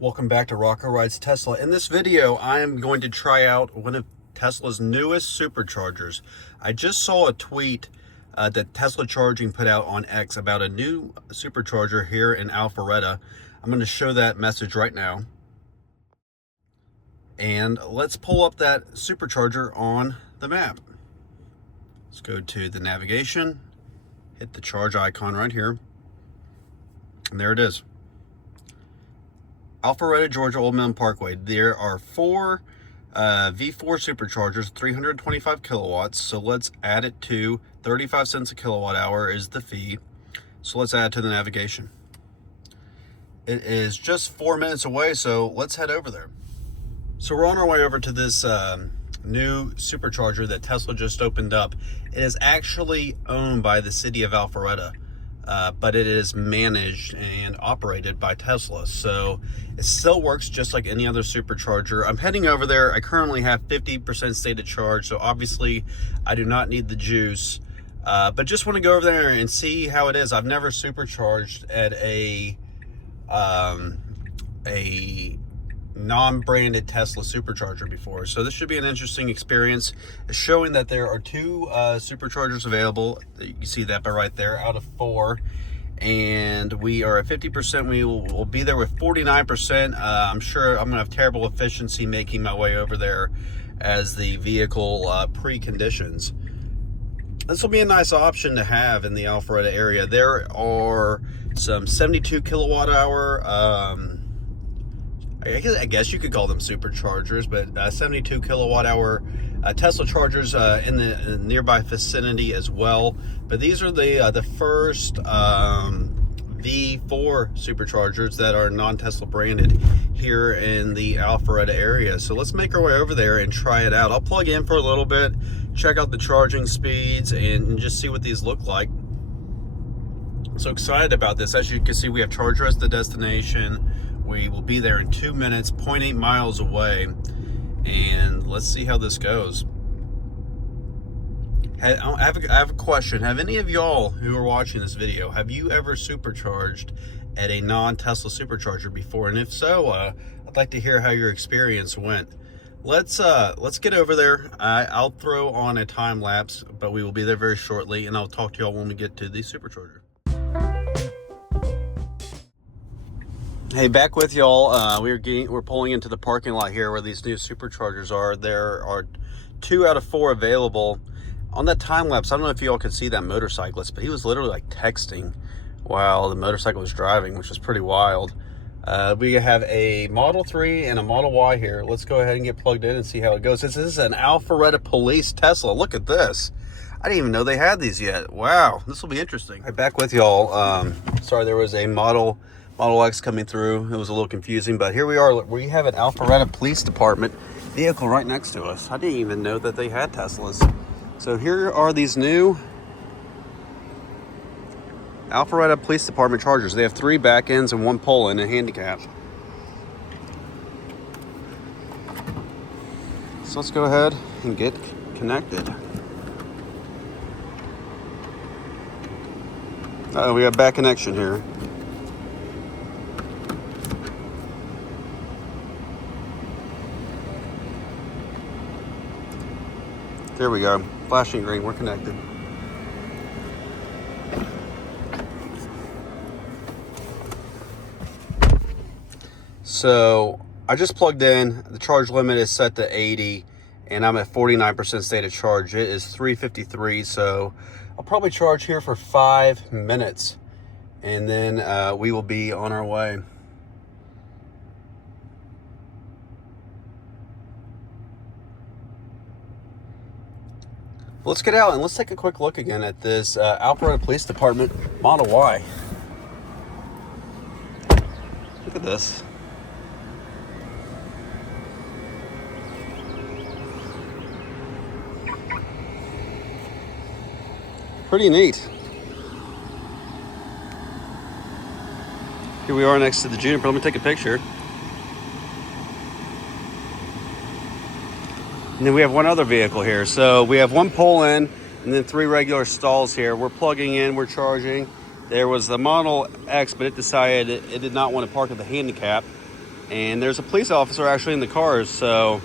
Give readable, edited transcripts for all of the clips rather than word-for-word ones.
Welcome back to Rocco Rides Tesla. In this video, I am going to try out one of Tesla's newest superchargers. I just saw a tweet that Tesla Charging put out on X about a new supercharger here in Alpharetta. I'm going to show that message right now. And let's pull up that supercharger on the map. Let's go to the navigation, hit the charge icon right here, and there it is. Alpharetta, Georgia, Old Mill Parkway. There are four V4 superchargers, 325 kilowatts. So let's add it to 35 cents a kilowatt hour is the fee. So let's add it to the navigation. It is just 4 minutes away, so let's head over there. So we're on our way over to this new supercharger that Tesla just opened up. It is actually owned by the City of Alpharetta. But it is managed and operated by Tesla. So it still works just like any other supercharger. I'm heading over there. I currently have 50% stated charge, so obviously I do not need the juice. But just want to go over there and see how it is. I've never supercharged at a non-branded Tesla supercharger before, so this should be an interesting experience. It's showing that there are two superchargers available. You can see that right there out of 4, and we are at 50%. We'll be there with 49%. I'm sure I'm gonna have terrible efficiency making my way over there as the vehicle preconditions. This will be a nice option to have in the Alpharetta area. There are some 72 kilowatt hour I guess you could call them superchargers, but 72 kilowatt hour Tesla chargers in the nearby vicinity as well. But these are the first V4 superchargers that are non-Tesla branded here in the Alpharetta area. So let's make our way over there and try it out. I'll plug in for a little bit, check out the charging speeds, and just see what these look like. So excited about this. As you can see, we have charger as the destination. We will be there in 2 minutes, 0.8 miles away, and let's see how this goes. I have a question. Have any of y'all who are watching this video, have you ever supercharged at a non-Tesla supercharger before? And if so, I'd like to hear how your experience went. Let's get over there. I'll throw on a time lapse, but we will be there very shortly, and I'll talk to y'all when we get to the supercharger. Hey, back with y'all. We're pulling into the parking lot here where these new superchargers are. There are 2 out of 4 available. On that time lapse, I don't know if y'all could see that motorcyclist, but he was literally like texting while the motorcycle was driving, which was pretty wild. We have a Model 3 and a Model Y here. Let's go ahead and get plugged in and see how it goes. This is an Alpharetta Police Tesla. Look at this. I didn't even know they had these yet. Wow, this will be interesting. Right, back with y'all. Sorry, there was a Model X coming through. It was a little confusing, but here we are. We have an Alpharetta Police Department vehicle right next to us. I didn't even know that they had Teslas. So here are these new Alpharetta Police Department chargers. They have 3 back ends and 1 pull-in and handicap. So let's go ahead and get connected. We have bad connection here. There we go. Flashing green. We're connected. So I just plugged in. The charge limit is set to 80, and I'm at 49% stated charge. It is 3:53, so I'll probably charge here for 5 minutes, and then we will be on our way. Let's get out and let's take a quick look again at this Alpharetta Police Department Model Y. Look at this. Pretty neat. Here we are next to the Juniper. Let me take a picture. And then we have one other vehicle here. So we have 1 pull-in and then 3 regular stalls here. We're plugging in, we're charging. There was the Model X, but it decided it did not want to park at the handicap. and there's a police officer actually in the cars. So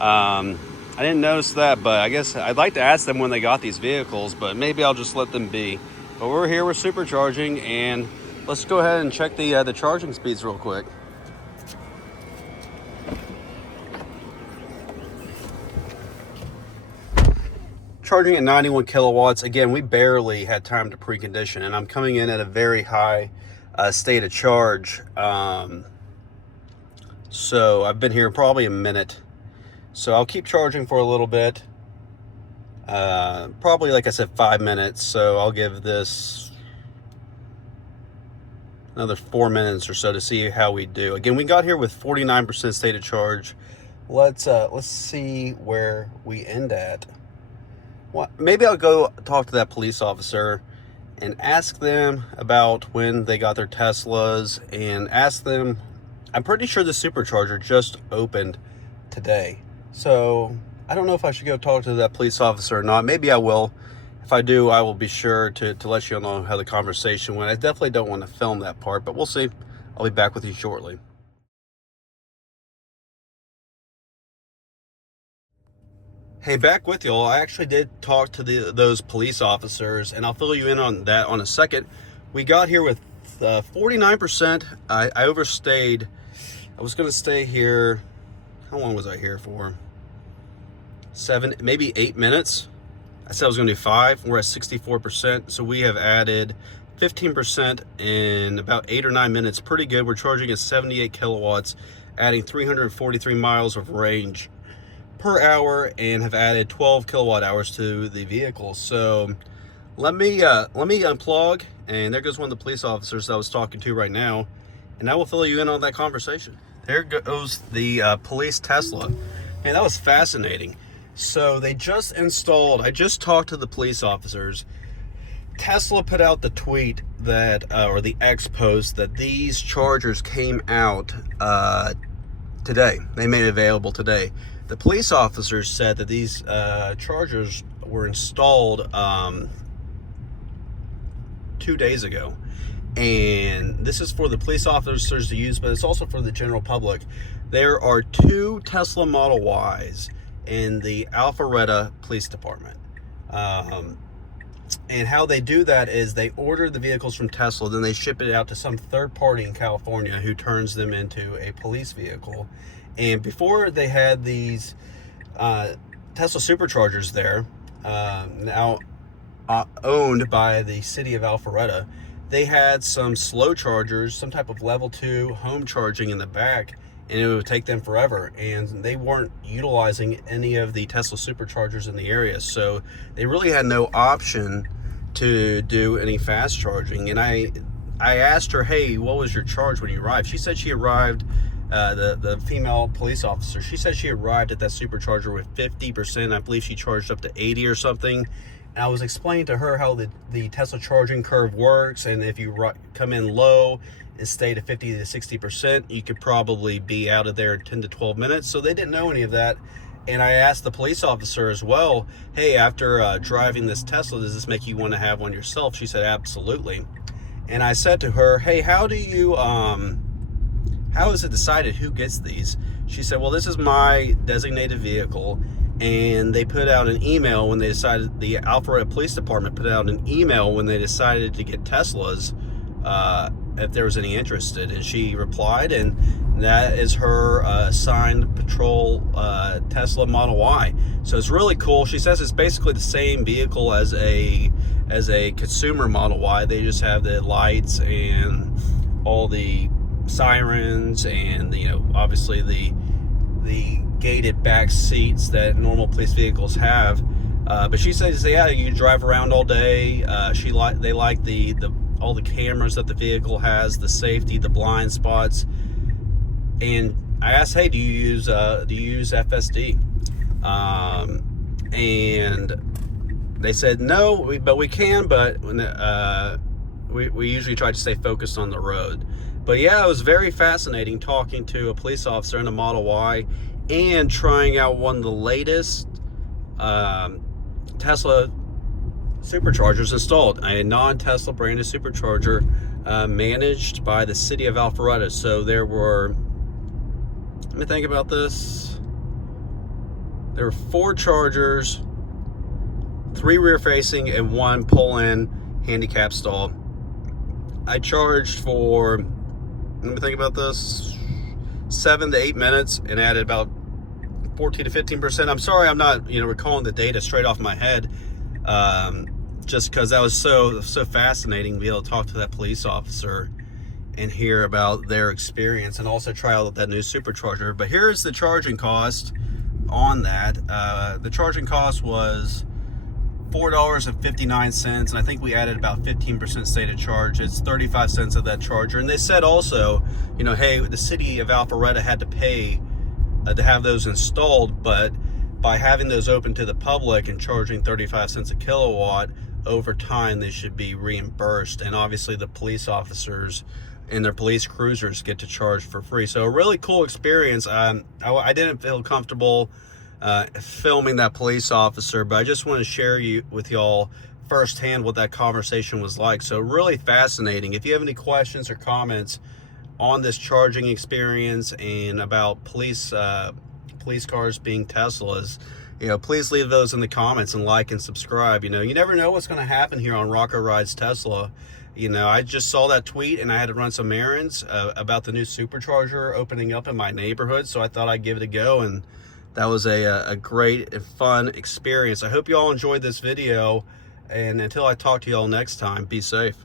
I didn't notice that, but I guess I'd like to ask them when they got these vehicles, but maybe I'll just let them be. But we're here with Supercharging, and let's go ahead and check the charging speeds real quick. Charging at 91 kilowatts. Again, we barely had time to precondition, and I'm coming in at a very high state of charge. So I've been here probably a minute. So I'll keep charging for a little bit. Probably, like I said, 5 minutes. So I'll give this another 4 minutes or so to see how we do. Again, we got here with 49% state of charge. Let's see where we end at. Well, maybe I'll go talk to that police officer and ask them about when they got their Teslas, and ask them, I'm pretty sure the Supercharger just opened today. So I don't know if I should go talk to that police officer or not. Maybe I will. If I do, I will be sure to let you know how the conversation went. I definitely don't want to film that part, but we'll see. I'll be back with you shortly. Hey, back with y'all. I actually did talk to those police officers, and I'll fill you in on that on a second. We got here with 49%. I overstayed. I was going to stay here. How long was I here for? 7, maybe 8 minutes. I said I was going to do 5. We're at 64%. So we have added 15% in about 8 or 9 minutes. Pretty good. We're charging at 78 kilowatts, adding 343 miles of range per hour, and have added 12 kilowatt hours to the vehicle. So let me unplug, and there goes one of the police officers that I was talking to right now, and I will fill you in on that conversation. There goes the police Tesla, and that was fascinating. So they just installed, I just talked to the police officers. Tesla put out the tweet that, or the X post, that these chargers came out today. They made it available today. The police officers said that these chargers were installed 2 days ago. And this is for the police officers to use, but it's also for the general public. There are 2 Tesla Model Ys in the Alpharetta Police Department. And how they do that is they order the vehicles from Tesla, then they ship it out to some third party in California who turns them into a police vehicle. And before they had these Tesla Superchargers there, now owned by the City of Alpharetta, they had some slow chargers, some type of level 2 home charging in the back, and it would take them forever. And they weren't utilizing any of the Tesla Superchargers in the area. So they really had no option to do any fast charging. And I asked her, hey, what was your charge when you arrived? She said she arrived, the female police officer, she said she arrived at that Supercharger with 50%. I believe she charged up to 80 or something. And I was explaining to her how the Tesla charging curve works, and if you come in low and stay to 50 to 60%, you could probably be out of there in 10 to 12 minutes. So they didn't know any of that. And I asked the police officer as well, hey, after driving this Tesla, does this make you want to have one yourself? She said, absolutely. And I said to her, hey, how is it decided who gets these? She said, well, this is my designated vehicle. And they put out an email when they decided, the Alpharetta Police Department put out an email when they decided to get Teslas, if there was any interested. And she replied, and that is her assigned patrol Tesla Model Y. So it's really cool. She says it's basically the same vehicle as a consumer Model Y. They just have the lights and all the sirens, and obviously the gated back seats that normal police vehicles have. But she says, yeah, you can drive around all day. They like all the cameras that the vehicle has, the safety, the blind spots. And I asked, hey, do you use FSD? And they said no, but we can. But we usually try to stay focused on the road. But yeah, it was very fascinating talking to a police officer in a Model Y and trying out one of the latest Tesla Superchargers installed, a non-Tesla branded Supercharger managed by the City of Alpharetta. So there were Let me think about this. There were 4 chargers, 3 rear facing and 1 pull-in handicap stall. I charged for, let me think about this, 7 to 8 minutes and added about 14 to 15%. I'm sorry I'm not, recalling the data straight off my head, just because that was so fascinating to be able to talk to that police officer and hear about their experience, and also try out that new Supercharger. But here's the charging cost on that. The charging cost was $4.59, and I think we added about 15% state of charge. It's 35 cents of that charger. And they said also, hey, the city of Alpharetta had to pay to have those installed, but by having those open to the public and charging 35 cents a kilowatt, over time they should be reimbursed. And obviously the police officers and their police cruisers get to charge for free. So a really cool experience. I didn't feel comfortable filming that police officer, but I just want to share with y'all firsthand what that conversation was like. So really fascinating. If you have any questions or comments on this charging experience and about police cars being Teslas, please leave those in the comments and like and subscribe. You never know what's going to happen here on Rocco Rides Tesla. I just saw that tweet and I had to run some errands about the new Supercharger opening up in my neighborhood, so I thought I'd give it a go, and that was a great and fun experience. I hope you all enjoyed this video, and until I talk to you all next time, be safe.